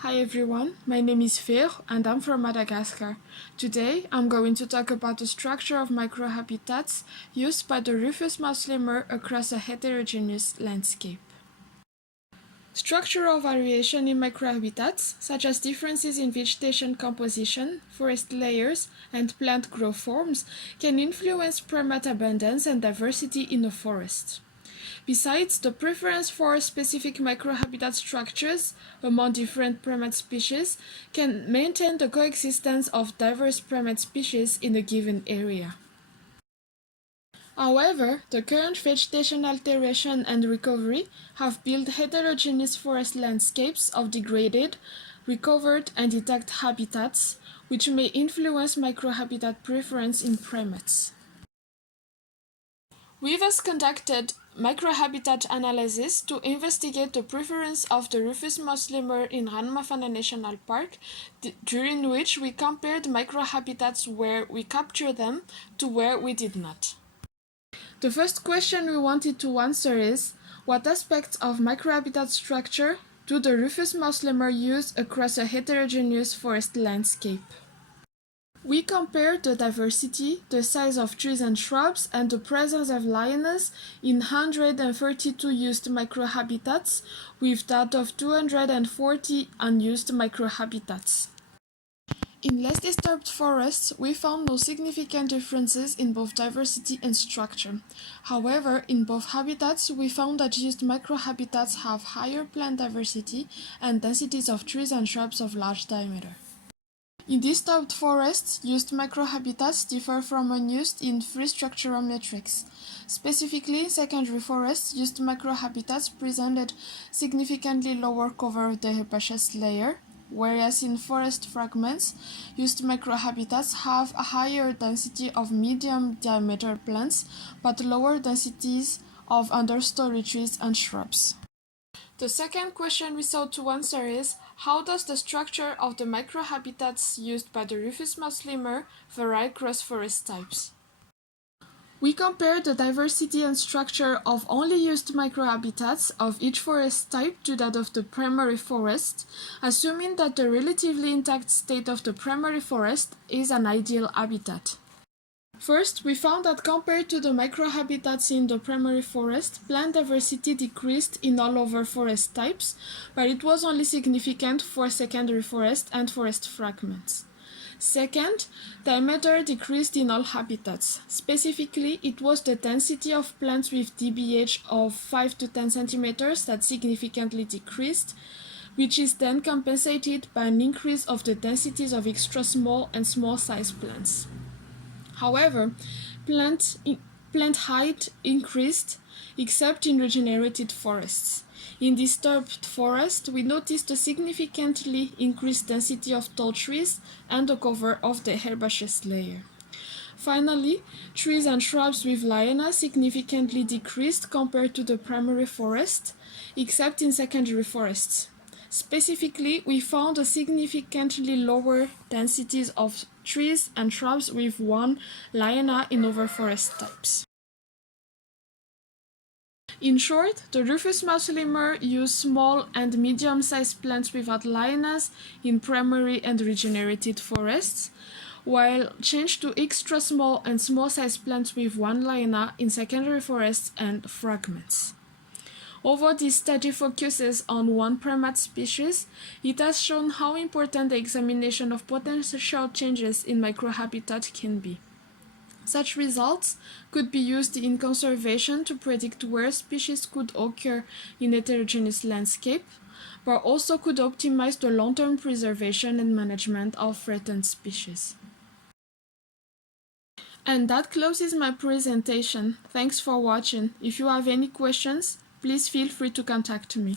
Hi everyone, my name is Fer and I'm from Madagascar. Today I'm going to talk about the structure of microhabitats used by the rufous mouse lemur across a heterogeneous landscape. Structural variation in microhabitats, such as differences in vegetation composition, forest layers, and plant growth forms, can influence primate abundance and diversity in a forest. Besides, the preference for specific microhabitat structures among different primate species can maintain the coexistence of diverse primate species in a given area. However, the current vegetation alteration and recovery have built heterogeneous forest landscapes of degraded, recovered, and intact habitats, which may influence microhabitat preference in primates. We thus conducted microhabitat analysis to investigate the preference of the rufous mouse lemur in Ranmafana National Park, during which we compared microhabitats where we captured them to where we did not. The first question we wanted to answer is, what aspects of microhabitat structure do the rufous mouse lemur use across a heterogeneous forest landscape? We compared the diversity, the size of trees and shrubs, and the presence of lianas in 132 used microhabitats with that of 240 unused microhabitats. In less disturbed forests, we found no significant differences in both diversity and structure. However, in both habitats, we found that used microhabitats have higher plant diversity and densities of trees and shrubs of large diameter. In disturbed forests, used microhabitats differ from unused in three structural metrics. Specifically, in secondary forests, used microhabitats presented significantly lower cover of the herbaceous layer, whereas in forest fragments, used microhabitats have a higher density of medium diameter plants, but lower densities of understory trees and shrubs. The second question we sought to answer is, how does the structure of the microhabitats used by the rufous mouse lemur vary across forest types? We compared the diversity and structure of only used microhabitats of each forest type to that of the primary forest, assuming that the relatively intact state of the primary forest is an ideal habitat. First, we found that compared to the microhabitats in the primary forest, plant diversity decreased in all other forest types, but it was only significant for secondary forest and forest fragments. Second, diameter decreased in all habitats. Specifically, it was the density of plants with DBH of 5 to 10 centimeters that significantly decreased, which is then compensated by an increase of the densities of extra small and small-sized plants. However, plant height increased, except in regenerated forests. In disturbed forests, we noticed a significantly increased density of tall trees and the cover of the herbaceous layer. Finally, trees and shrubs with liana significantly decreased compared to the primary forest, except in secondary forests. Specifically, we found a significantly lower densities of trees and shrubs with one liana in other forest types. In short, the rufous mouse lemur used small and medium-sized plants without lianas in primary and regenerated forests, while changed to extra small and small-sized plants with one liana in secondary forests and fragments. Although this study focuses on one primate species, it has shown how important the examination of potential changes in microhabitat can be. Such results could be used in conservation to predict where species could occur in heterogeneous landscape, but also could optimize the long-term preservation and management of threatened species. And that closes my presentation. Thanks for watching. If you have any questions, please feel free to contact me.